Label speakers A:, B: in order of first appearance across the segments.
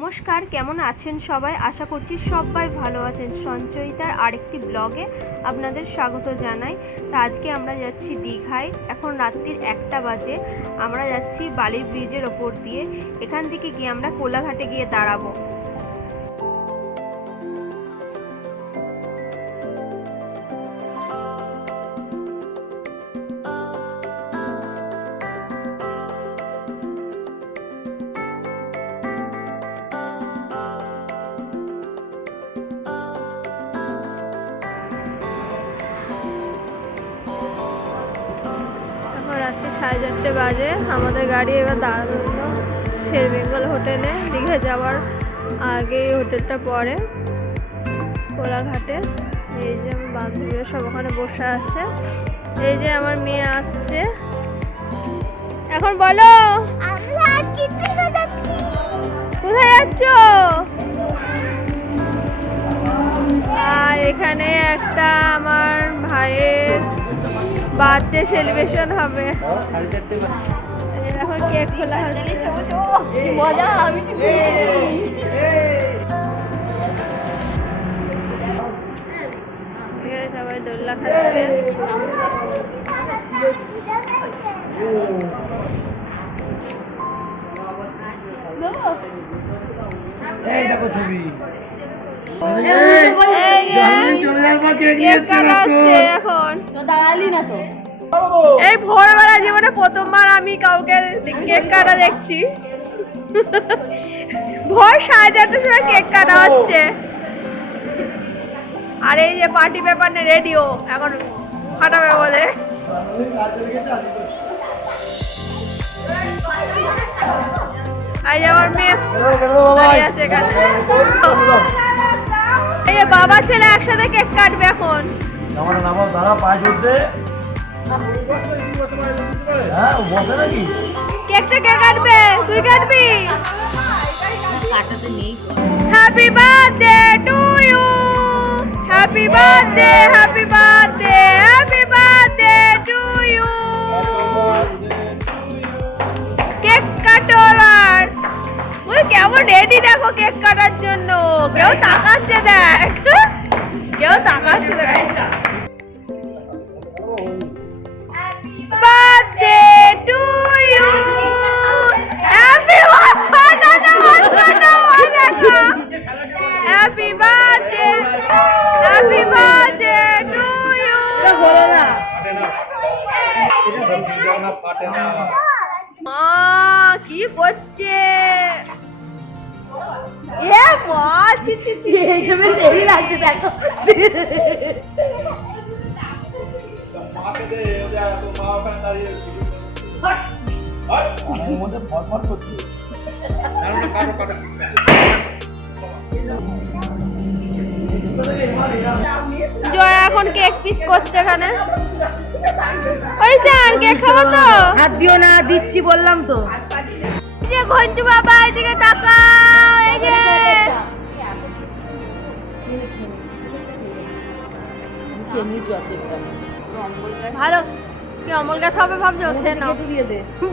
A: নমস্কার, কেমন আছেন সবাই? আশা করছি সবাই ভালো আছেন। সঞ্চয়িতার আরেকটি ব্লগে আপনাদের স্বাগত জানাই। তো আজকে আমরা যাচ্ছি দীঘায়। এখন রাত্রির একটা বাজে। আমরা যাচ্ছি বালির ব্রিজের ওপর দিয়ে। এখান থেকে গিয়ে আমরা কোলাঘাটে গিয়ে দাঁড়াবো। সাড়ে চারটে বাজে। আমাদের গাড়ি এবার দাঁড়ানো শের বেঙ্গল হোটেলে দীঘা যাওয়ার আগে হোটেলটা পড়ে কোলাঘাটে। এই যে আমার বান্ধবীরা সব ওখানে বসে আছে। এই যে আমার মেয়ে আসছে। এখন বলো কোথায় যাচ্ছ? আর এখানে একটা আমার ভাইয়ের বার্থডে সেলিব্রেশন হবে। এখন কেক খোলা হচ্ছে। মজা আমি সবাই দোল্লা খাচ্ছে।
B: এই দেখো ছবি।
A: এখন।
C: দাঁড়ালি না তো।
A: এই ভোরবেলা জীবনে প্রথমবার আমি কাউকে কেক কাটা দেখছি। ভোর সাড়ে চারটার সময় কেক কাটা হচ্ছে। আর এই যে পার্টি পেপার নে রেডিও এখন ফাটাবে বলে। বাবা ছেলে একসাথে কেক কাটবে এখন।
B: হ্যাঁ বসে নাকি?
A: কেকটা কে কাটবে? তুই কাটবি? Happy birthday to you happy birthday happy birthday happy birthday to you cake কাটো ওই কেমন রেডি দেখো কেক কাটার জন্য। কেউ তাকাচ্ছে দেখ। কেউ তাকাচ্ছে দেখ birthday to you happy happy birthday happy birthday to you মা কি করছে এ মা ছি ছি ছি।
C: এইসবে দেরি লাগছে দেখো।
B: আমার মধ্যে ফটফট করছে
A: জয় এখন কেক পিস করছে এখানে। ওই স্যার কেক খাব তো?
C: হাত দিও না দিচ্ছি বললাম তো।
A: যে ঘঞ্চু বাবা এদিকে তাকাও। ভালো। কি অমল গাছ হবে ভাবছ? খেয়ে নাও।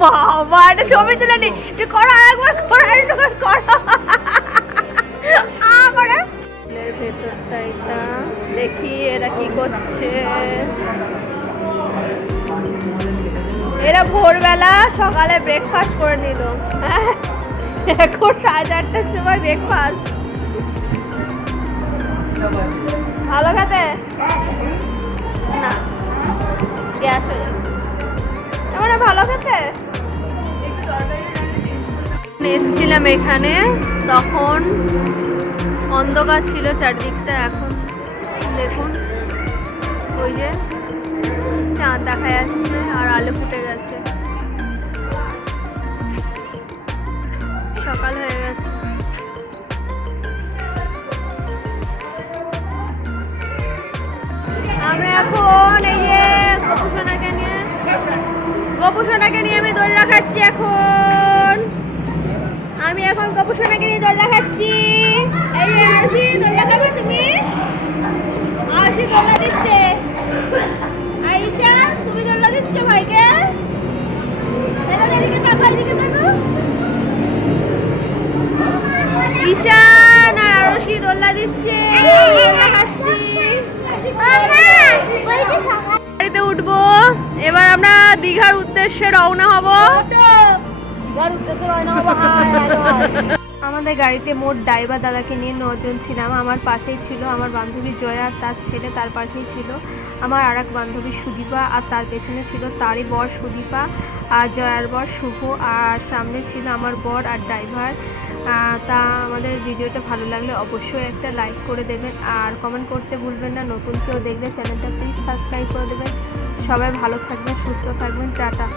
A: বাবা এটা ছবি তুলে নি। তুই করো একবার করো একবার করো করে। ভেতরটা এটা। দেখি এরা কি করছে। এরা ভোরবেলা সকালে ব্রেকফাস্ট করে নিল। এখন সাড়ে চারটার সময় ব্রেকফাস্ট ভালো খেতে? না। গ্যাস হয়ে ভালো খেতে? এসেছিলাম এখানে, তখন অন্ধকার ছিল চারদিকটা, এখন দেখুন, ওই যে চাঁদ দেখা যাচ্ছে আর আলো ফুটে গেছে। সকাল হয়ে গেছে। আমরা এখন এই যে গোপুসোনাকে নিয়ে গোপুসোনাকে নিয়ে আমি দোলনা খাচ্ছি এখন। আমি এখন গোপুসোনাকে নিয়ে দোলনা খাচ্ছি এই যে আসি দোলনা খাবে তুমি? আসি দোলনা দিচ্ছে। আইসা তুমি দোলনা দিচ্ছ ভাইকে? এদিকে তাকাও এদিকে তাকাও
D: ঈশান আর আরশি দোলনা দিচ্ছে। গাড়িতে উঠবো। এবার আমরা দীঘার উদ্দেশ্যে রওনা হব। আমাদের গাড়িতে মোট ড্রাইভার দাদাকে নিয়ে নজন ছিলাম। আমার পাশেই ছিল আমার বান্ধবী জয়া আর তার ছেলে তার পাশেই ছিল আমার আর এক বান্ধবী সুদীপা আর তার পেছনে ছিল তারই বর সুদীপা আর জয়ার বর শুভ আর সামনে ছিল আমার বর আর ড্রাইভার তা আমাদের ভিডিওটা ভালো লাগলে অবশ্যই একটা লাইক করে দেবেন। আর কমেন্ট করতে ভুলবেন না, নতুন কেউ দেখলে চ্যানেলটা প্লিজ সাবস্ক্রাইব করে দেবেন। সবাই ভালো থাকবেন, সুস্থ থাকবেন, টাটা।